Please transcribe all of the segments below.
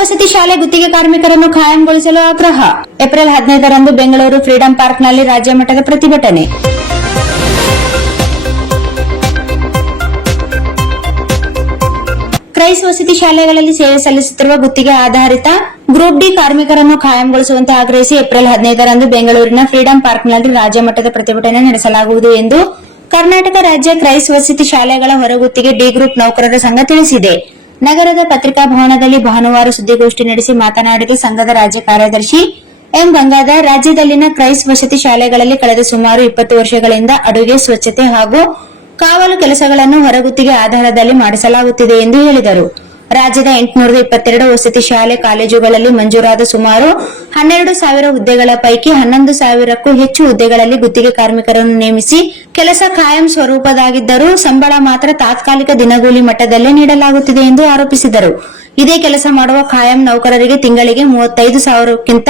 ವಸತಿ ಶಾಲೆ ಗುತ್ತಿಗೆ ಕಾರ್ಮಿಕರನ್ನು ಖಾಯಂಗೊಳಿಸಲು ಆಗ್ರಹ. ಏಪ್ರಿಲ್ 15ರಂದು ಬೆಂಗಳೂರು ಫ್ರೀಡಂ ಪಾರ್ಕ್ನಲ್ಲಿ ರಾಜ್ಯ ಮಟ್ಟದ ಪ್ರತಿಭಟನೆ. ಕ್ರೈಸ್ ವಸತಿ ಶಾಲೆಗಳಲ್ಲಿ ಸೇವೆ ಸಲ್ಲಿಸುತ್ತಿರುವ ಗುತ್ತಿಗೆ ಆಧಾರಿತ ಗ್ರೂಪ್ ಡಿ ಕಾರ್ಮಿಕರನ್ನು ಖಾಯಂಗೊಳಿಸುವಂತೆ ಆಗ್ರಹಿಸಿ ಏಪ್ರಿಲ್ 15ರಂದು ಬೆಂಗಳೂರಿನ ಫ್ರೀಡಂ ಪಾರ್ಕ್ನಲ್ಲಿ ರಾಜ್ಯ ಮಟ್ಟದ ಪ್ರತಿಭಟನೆ ನಡೆಸಲಾಗುವುದು ಎಂದು ಕರ್ನಾಟಕ ರಾಜ್ಯ ಕ್ರೈಸ್ ವಸತಿ ಶಾಲೆಗಳ ಹೊರಗುತ್ತಿಗೆ ಡಿ ಗ್ರೂಪ್ ನೌಕರರ ಸಂಘ ತಿಳಿಸಿದೆ. ನಗರದ ಪತ್ರಿಕಾ ಭವನದಲ್ಲಿ ಭಾನುವಾರ ಸುದ್ದಿಗೋಷ್ಠಿ ನಡೆಸಿ ಮಾತನಾಡಿದ ಸಂಘದ ರಾಜ್ಯ ಕಾರ್ಯದರ್ಶಿ ಎಂ ಗಂಗಾಧರ್, ರಾಜ್ಯದಲ್ಲಿನ ಕ್ರೈಸ್ ವಸತಿ ಶಾಲೆಗಳಲ್ಲಿ ಕಳೆದ ಸುಮಾರು 20 ವರ್ಷಗಳಿಂದ ಅಡುಗೆ, ಸ್ವಚ್ಛತೆ ಹಾಗೂ ಕಾವಲು ಕೆಲಸಗಳನ್ನು ಹೊರಗುತ್ತಿಗೆ ಆಧಾರದಲ್ಲಿ ಮಾಡಿಸಲಾಗುತ್ತಿದೆ ಎಂದು ಹೇಳಿದರು. ರಾಜ್ಯದ 822 ವಸತಿ ಶಾಲೆ ಕಾಲೇಜುಗಳಲ್ಲಿ ಮಂಜೂರಾದ ಸುಮಾರು 12,000 ಹುದ್ದೆಗಳ ಪೈಕಿ 11,000ಕ್ಕೂ ಹೆಚ್ಚು ಹುದ್ದೆಗಳಲ್ಲಿ ಗುತ್ತಿಗೆ ಕಾರ್ಮಿಕರನ್ನು ನೇಮಿಸಿ ಕೆಲಸ ಕಾಯಂ ಸ್ವರೂಪದಾಗಿದ್ದರೂ ಸಂಬಳ ಮಾತ್ರ ತಾತ್ಕಾಲಿಕ ದಿನಗೂಲಿ ಮಟ್ಟದಲ್ಲೇ ನೀಡಲಾಗುತ್ತಿದೆ ಎಂದು ಆರೋಪಿಸಿದರು. ಇದೇ ಕೆಲಸ ಮಾಡುವ ಕಾಯಂ ನೌಕರರಿಗೆ ತಿಂಗಳಿಗೆ 35,000ಕ್ಕಿಂತ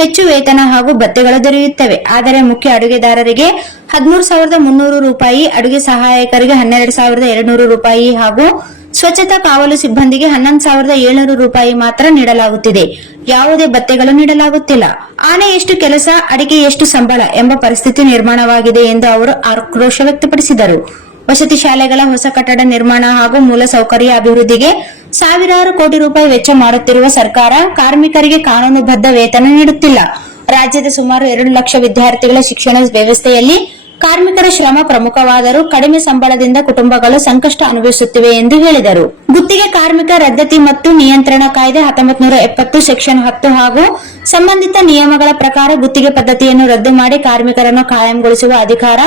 ಹೆಚ್ಚು ವೇತನ ಹಾಗೂ ಭತ್ಯೆಗಳು ದೊರೆಯುತ್ತವೆ. ಆದರೆ ಮುಖ್ಯ ಅಡುಗೆದಾರರಿಗೆ 13,300 ರೂಪಾಯಿ, ಅಡುಗೆ ಸಹಾಯಕರಿಗೆ 12,200 ರೂಪಾಯಿ ಹಾಗೂ ಸ್ವಚ್ಛತಾ ಕಾವಲು ಸಿಬ್ಬಂದಿಗೆ 11,700 ರೂಪಾಯಿ ಮಾತ್ರ ನೀಡಲಾಗುತ್ತಿದೆ. ಯಾವುದೇ ಭತ್ಯೆಗಳು ನೀಡಲಾಗುತ್ತಿಲ್ಲ. ಆನೆ ಎಷ್ಟು ಕೆಲಸ, ಅಡಿಕೆ ಎಷ್ಟು ಸಂಬಳ ಎಂಬ ಪರಿಸ್ಥಿತಿ ನಿರ್ಮಾಣವಾಗಿದೆ ಎಂದು ಅವರು ಆಕ್ರೋಶ ವ್ಯಕ್ತಪಡಿಸಿದರು. ವಸತಿ ಶಾಲೆಗಳ ಹೊಸ ಕಟ್ಟಡ ನಿರ್ಮಾಣ ಹಾಗೂ ಮೂಲಸೌಕರ್ಯ ಅಭಿವೃದ್ಧಿಗೆ ಸಾವಿರಾರು ಕೋಟಿ ರೂಪಾಯಿ ವೆಚ್ಚ ಮಾಡುತ್ತಿರುವ ಸರ್ಕಾರ ಕಾರ್ಮಿಕರಿಗೆ ಕಾನೂನುಬದ್ಧ ವೇತನ ನೀಡುತ್ತಿಲ್ಲ. ರಾಜ್ಯದ ಸುಮಾರು 2 ಲಕ್ಷ ವಿದ್ಯಾರ್ಥಿಗಳ ಶಿಕ್ಷಣ ವ್ಯವಸ್ಥೆಯಲ್ಲಿ ಕಾರ್ಮಿಕರ ಶ್ರಮ ಪ್ರಮುಖವಾದರೂ ಕಡಿಮೆ ಸಂಬಳದಿಂದ ಕುಟುಂಬಗಳು ಸಂಕಷ್ಟ ಅನುಭವಿಸುತ್ತಿವೆ ಎಂದು ಹೇಳಿದರು. ಗುತ್ತಿಗೆ ಕಾರ್ಮಿಕ ರದ್ದತಿ ಮತ್ತು ನಿಯಂತ್ರಣ ಕಾಯ್ದೆ 1970 ಸೆಕ್ಷನ್ 10 ಹಾಗೂ ಸಂಬಂಧಿತ ನಿಯಮಗಳ ಪ್ರಕಾರ ಗುತ್ತಿಗೆ ಪದ್ಧತಿಯನ್ನು ರದ್ದು ಮಾಡಿ ಕಾರ್ಮಿಕರನ್ನು ಕಾಯಂಗೊಳಿಸುವ ಅಧಿಕಾರ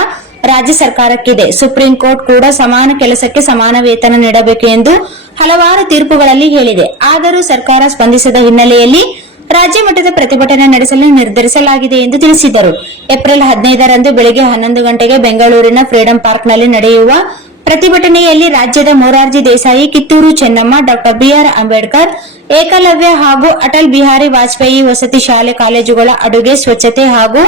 ರಾಜ್ಯ ಸರ್ಕಾರಕ್ಕಿದೆ. ಸುಪ್ರೀಂ ಕೋರ್ಟ್ ಕೂಡ ಸಮಾನ ಕೆಲಸಕ್ಕೆ ಸಮಾನ ವೇತನ ನೀಡಬೇಕು ಎಂದು ಹಲವಾರು ತೀರ್ಪುಗಳಲ್ಲಿ ಹೇಳಿದೆ. ಆದರೂ ಸರ್ಕಾರ ಸ್ಪಂದಿಸದ ಹಿನ್ನೆಲೆಯಲ್ಲಿ ರಾಜ್ಯ ಮಟ್ಟದ ಪ್ರತಿಭಟನೆ ನಡೆಸಲು ನಿರ್ಧರಿಸಲಾಗಿದೆ ಎಂದು ತಿಳಿಸಿದರು. ಏಪ್ರಿಲ್ 15ರಂದು ಬೆಳಗ್ಗೆ 11 ಗಂಟೆಗೆ ಬೆಂಗಳೂರಿನ ಫ್ರೀಡಂ ಪಾರ್ಕ್ನಲ್ಲಿ ನಡೆಯುವ ಪ್ರತಿಭಟನೆಯಲ್ಲಿ ರಾಜ್ಯದ ಮೊರಾರ್ಜಿ ದೇಸಾಯಿ, ಕಿತ್ತೂರು ಚೆನ್ನಮ್ಮ, ಡಾ ಬಿಆರ್ ಅಂಬೇಡ್ಕರ್, ಏಕಲವ್ಯ ಹಾಗೂ ಅಟಲ್ ಬಿಹಾರಿ ವಾಜಪೇಯಿ ವಸತಿ ಶಾಲೆ ಕಾಲೇಜುಗಳ ಅಡುಗೆ, ಸ್ವಚ್ಛತೆ ಹಾಗೂ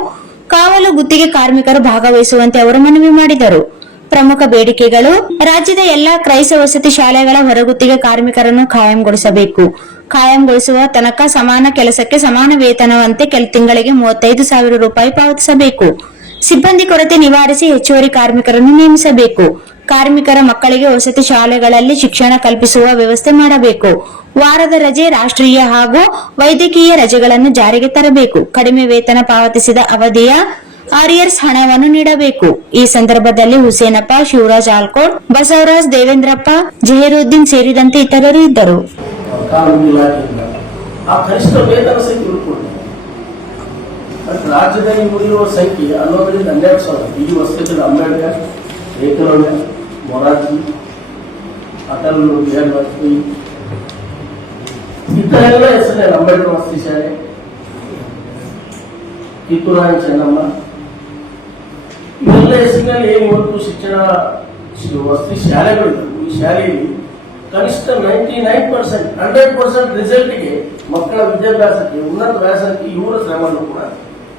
ಕಾವಲು ಗುತ್ತಿಗೆ ಕಾರ್ಮಿಕರು ಭಾಗವಹಿಸುವಂತೆ ಅವರು ಮನವಿ ಮಾಡಿದರು. ಪ್ರಮುಖ ಬೇಡಿಕೆಗಳು: ರಾಜ್ಯದ ಎಲ್ಲಾ ಕ್ರೈಸ್ತ ವಸತಿ ಶಾಲೆಗಳ ಹೊರಗುತ್ತಿಗೆ ಕಾರ್ಮಿಕರನ್ನು ಕಾಯಂಗೊಳಿಸಬೇಕು. ಕಾಯಂಗೊಳಿಸುವ ತನಕ ಸಮಾನ ಕೆಲಸಕ್ಕೆ ಸಮಾನ ವೇತನವಂತೆ ತಿಂಗಳಿಗೆ 35,000 ರೂಪಾಯಿ ಪಾವತಿಸಬೇಕು. ಸಿಬ್ಬಂದಿ ಕೊರತೆ ನಿವಾರಿಸಿ ಹೆಚ್ಚುವರಿ ಕಾರ್ಮಿಕರನ್ನು ನೇಮಿಸಬೇಕು. ಕಾರ್ಮಿಕರ ಮಕ್ಕಳಿಗೆ ವಸತಿ ಶಾಲೆಗಳಲ್ಲಿ ಶಿಕ್ಷಣ ಕಲ್ಪಿಸುವ ವ್ಯವಸ್ಥೆ ಮಾಡಬೇಕು. ವಾರದ ರಜೆ, ರಾಷ್ಟ್ರೀಯ ಹಾಗೂ ವೈದ್ಯಕೀಯ ರಜೆಗಳನ್ನು ಜಾರಿಗೆ ತರಬೇಕು. ಕಡಿಮೆ ವೇತನ ಪಾವತಿಸಿದ ಅವಧಿಯ ಆರಿಯರ್ಸ್ ಹಣವನ್ನು ನೀಡಬೇಕು. ಈ ಸಂದರ್ಭದಲ್ಲಿ ಹುಸೇನಪ್ಪ, ಶಿವರಾಜ್ ಆಲ್ಕೋಟ್, ಬಸವರಾಜ್, ದೇವೇಂದ್ರಪ್ಪ, ಜಹೀರುದ್ದೀನ್ ಸೇರಿದಂತೆ ಇತರರು ಇದ್ದರು. ರಾಜ್ಯದಲ್ಲಿ ಉಳಿಯುವ ಸಂಖ್ಯೆ 11ರಿಂದ 12,000. ಈ ವರ್ಷದಲ್ಲಿ ಅಂಬೇಡ್ಕರ್, ಏಕಲವ್ಯ, ಮೊರಾರ್ಜಿ, ಅಟಲ್ ಬಿಹಾರಿ ವಾಜಪೇಯಿ ಇತರೆಲ್ಲ ಹೆಸರೇ. ಅಂಬೇಡ್ಕರ್ ವಸತಿ ಶಾಲೆ, ಕಿತ್ತೂರಾಣಿ ಚೆನ್ನಮ್ಮ, ಇವೆಲ್ಲ ಹೆಸರಿನಲ್ಲಿ ಏನು ಇವತ್ತು ಶಿಕ್ಷಣ ವಸತಿ ಶಾಲೆಗಳು. ಈ ಶಾಲೆಯಲ್ಲಿ ಕನಿಷ್ಠ 99%, 100% ರಿಸಲ್ಟ್ಗೆ ಮಕ್ಕಳ ವಿದ್ಯಾಭ್ಯಾಸಕ್ಕೆ, ಉನ್ನತ ವ್ಯಾಸಕ್ಕೆ ಇವರ ಶ್ರಮವನ್ನು ಕೂಡ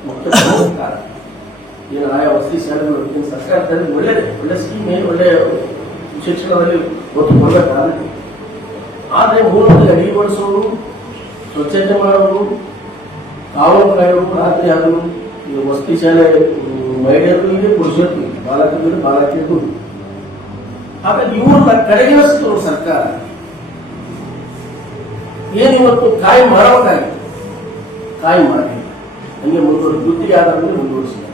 ಮಕ್ಕಳ ಏನು ಆಯಾ ವಸತಿ ಶಾಲೆಗಳು ಸರ್ಕಾರದಲ್ಲಿ ಒಳ್ಳೆ ಸ್ಕೀಮ್ ಏನು ಒಳ್ಳೆ ಶಿಕ್ಷಣದಲ್ಲಿ ಒತ್ತು ಕೊಡಬೇಕಾಗುತ್ತೆ. ಆದರೆ ಮೂಲದಲ್ಲಿ ಅಡಿಗೆ ಬಡಿಸೋರು, ಸ್ವಚ್ಛತೆ ಮಾಡೋರು, ಕಾವಲು ಕಾಯೋರು, ರಾತ್ರಿ ಆದರೂ ವಸತಿ ಶಾಲೆ ಮಹಿಳೆಯರಿಗೆ, ಪುರುಷರು, ಬಾಲಕರಿಗೆ, ಬಾಲಕಿಯರು. ಹಾಗಾಗಿ ಇವ್ರನ್ನ ಕಡೆಗಣಿಸಿದ್ರು ಸರ್ಕಾರ. ಏನಿವತ್ತು ಕಾಯಿ ಮಾಡಬೇಕಾಗಿದೆ, ಕಾಯಿ ಮಾಡಿ ಹಂಗೆ ಮುಂದುವರೆದು ಗುತ್ತಿಗೆ ಆಧಾರದಲ್ಲಿ ಮುಂದುವರಿಸಿದ್ದಾರೆ.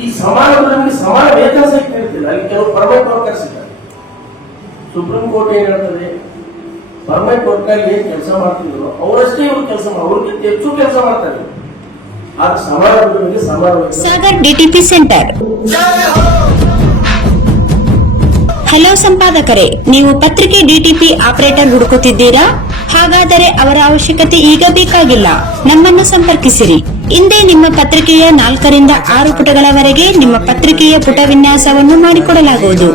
ಈ ಸಮಾನದಲ್ಲಿ ಸಮಾನ ವೇತನ ಸಹಿತ ಇರ್ತಿಲ್ಲ. ಅಲ್ಲಿ ಕೆಲವು ಪರ್ಮನೆಂಟ್ ವರ್ಕರ್ಸ್ ಇದ್ದಾರೆ. ಸುಪ್ರೀಂ ಕೋರ್ಟ್ ಏನ್ ಹೇಳ್ತದೆ, ಪರ್ಮನೆಂಟ್ ವರ್ಕರ್ ಏನ್ ಕೆಲಸ ಮಾಡ್ತಿದ್ರು ಅವರಷ್ಟೇ ಇವರು ಕೆಲಸ ಅವ್ರಿಗಿಂತ ಹೆಚ್ಚು ಕೆಲಸ ಮಾಡ್ತಾರೆ. ಆದ್ರೆ ಸಮಾನ ಸಮಾನ. Sagar DTP centre. ಹಲೋ ಸಂಪಾದಕರೇ, ನೀವು ಪತ್ರಿಕೆ ಡಿಟಿಪಿ ಆಪರೇಟರ್ ಹುಡುಕುತ್ತಿದ್ದೀರಾ? ಹಾಗಾದರೆ ಅವರ ಅವಶ್ಯಕತೆ ಈಗ ಬೇಕಾಗಿಲ್ಲ. ನಮ್ಮನ್ನು ಸಂಪರ್ಕಿಸಿರಿ. ಇಂದೇ ನಿಮ್ಮ ಪತ್ರಿಕೆಯ 4ರಿಂದ 6 ಪುಟಗಳವರೆಗೆ ನಿಮ್ಮ ಪತ್ರಿಕೆಯ ಪುಟ ವಿನ್ಯಾಸವನ್ನು ಮಾಡಿಕೊಡಲಾಗುವುದು.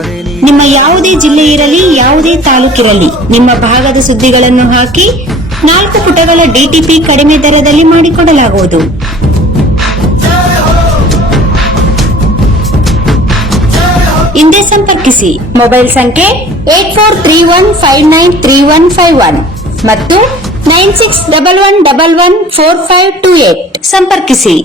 ನಿಮ್ಮ ಯಾವುದೇ ಜಿಲ್ಲೆ ಇರಲಿ, ಯಾವುದೇ ತಾಲೂಕಿರಲಿ, ನಿಮ್ಮ ಭಾಗದ ಸುದ್ದಿಗಳನ್ನು ಹಾಕಿ 4 ಪುಟಗಳ ಡಿಟಿಪಿ ಕಡಿಮೆ ದರದಲ್ಲಿ ಮಾಡಿಕೊಡಲಾಗುವುದು. ಹಿಂದೆ ಸಂಪರ್ಕಿಸಿ. ಮೊಬೈಲ್ ಸಂಖ್ಯೆ 8431593151, ಮತ್ತು 9611114528 ಸಂಪರ್ಕಿಸಿ.